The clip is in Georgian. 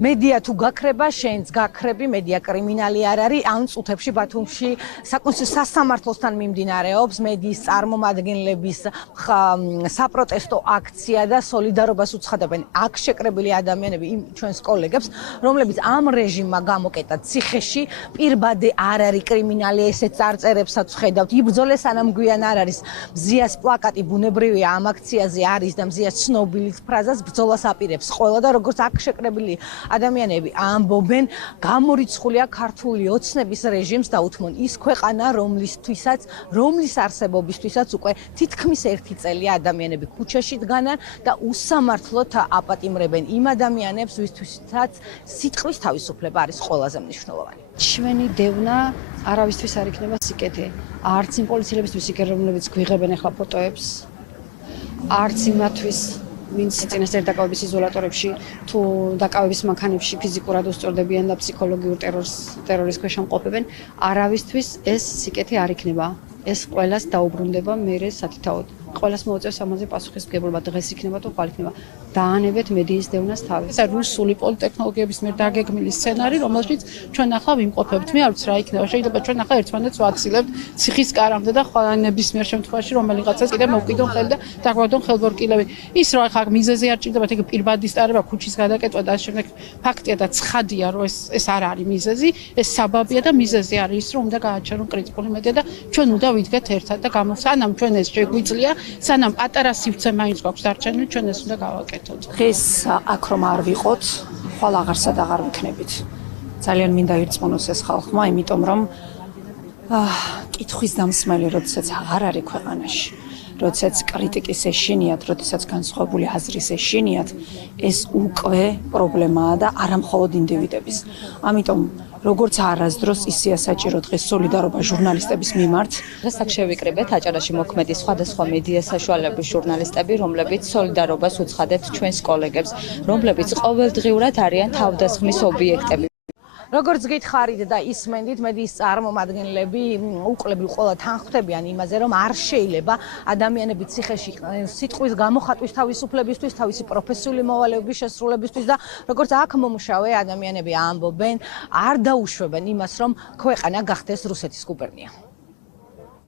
მედია თუ გაქრება, შენც გაქრები, მედია კრიმინალი არ არის. ამ წუთებში ბათუმში სასამართლოსთან მიმდინარეობს მედიის წარმომადგენლების საპროტესტო აქცია და სოლიდარობას უცხადებენ აქ შეკრებილი ადამიანები იმ ჩვენს კოლეგებს, რომლებიც ამ რეჟიმმა გამოკეტა ციხეში, პირბადე არ არის კრიმინალი, ესეც წარწერებსაც ხედავთ. იბრძოლე სანამ გვიან არ არის. მზიას პლაკატი ბუნებრივია ამ აქციაზე არის და მზიას ცნობილი ფრაზას ბრძოლას აპირებს ყველა და როგორც აქ შეკრებილი ადამიანები ამბობენ, გამორიცხულია ქართული ოცნების რეჟიმს დაუთმონ ის ქვეყანა, რომლის არსებობისთვისაც უკვე თითქმის 1 წელია ადამიანები ქუჩაში დგანან და უსამართლოდ აპატიმრებენ იმ ადამიანებს, ვისთვისაც სიტყვის თავისუფლება არის ყველაზე მნიშვნელოვანი. ჩვენი დევნა არავისთვის არ იქნება სიკეთე. არც იმ პოლიციელებისთვის სიკეთე, რომლებიც გვიღებენ ახლა ფოტოებს, არც იმათვის ვინც წინასწარ დაკავების იზოლატორებში თუ დაკავების მანქანებში ფიზიკურად უსწორდებიან და ფსიქოლოგიურ ტერორის ქვეშ ამყოფებენ, არავისთვის ეს სიკეთე არ იქნება. ეს ყველას დაუბრუნდება მერე სათითაოდ. ყველას მოუწევს ამაზე პასუხისმგებლობა, დღეს იქნება თუ ხვალ იქნება. დაანებეთ მედიის დევნას თავი. ეს რუსული პოლიტექნოლოგიების მიერ დაგეგმილი სცენარი, რომელშიც ჩვენ ახლა ვიმყოფებთ. მე არ ვიცი რა იქნება. შეიძლება ჩვენ ახლა ერთმანეთს ვაცილებთ ციხის კარამდე და ყველა ნებისმიერ შემთხვევაში რომელიღაცას კიდე მოვკიდონ ხელი და დაგვადონ ხელბორკილები. ის რა ახლა მიზეზი არ ჭირდებათ, ეგ პირბადის ტარება, ქუჩის გადაკეტვა და ამ შემდეგ ფაქტია და ცხადია, რომ ეს არ არის მიზეზი, ეს საბაბია და მიზეზი არის ის, რომ უნდა გააჩერონ კრიტიკული მედია და ჩვენ უნდა ვიდგეთ ერთად და სანამ ჩვენ ეს შეგვიძლია, სანამ პატარა სივრცე მაინც გვაქვს დარჩენილი, ჩვენ ეს უნდა გავაკეთოთ. დღეს აქ რომ არ ვიყოთ, ხვალ აღარსად აღარ ვიქნებით. ძალიან მინდა ირწმუნოს ეს ხალხმა, იმიტომ რომ კითხვის დამსმელი, როდესაც აღარ არის ქვეყანაში, როდესაც კრიტიკის ეშინიათ, როდესაც განსხვავებული აზრის ეშინიათ, ეს უკვე პრობლემაა და არა მხოლოდ ინდივიდების. ამიტომ როგორც არასდროს ისეა საჭირო დღეს სოლიდარობა ჟურნალისტების მიმართ. დღეს აქ შევიკრიბეთ აჭარაში მოქმედი სხვადასხვა მედია საშუალების ჟურნალისტები, რომლებიც სოლიდარობას უცხადებთ ჩვენს კოლეგებს, რომლებიც ყოველდღიურად არიან თავდასხმის ობიექტები. როგორც გითხარით და ისმენდით, მედიის წარმომადგენლები უკლებრივ ყველა თანხმდებიან იმაზე, რომ არ შეიძლება ადამიანები ციხეში სიტყვის გამოხატვის თავისუფლებისთვის, თავისი პროფესიული მოვალეობის შესრულებისთვის და როგორც აქ მომუშავე ადამიანები ამბობენ, არ დაუშვებენ იმას, რომ ქვეყანა გახდეს რუსეთის გუბერნია.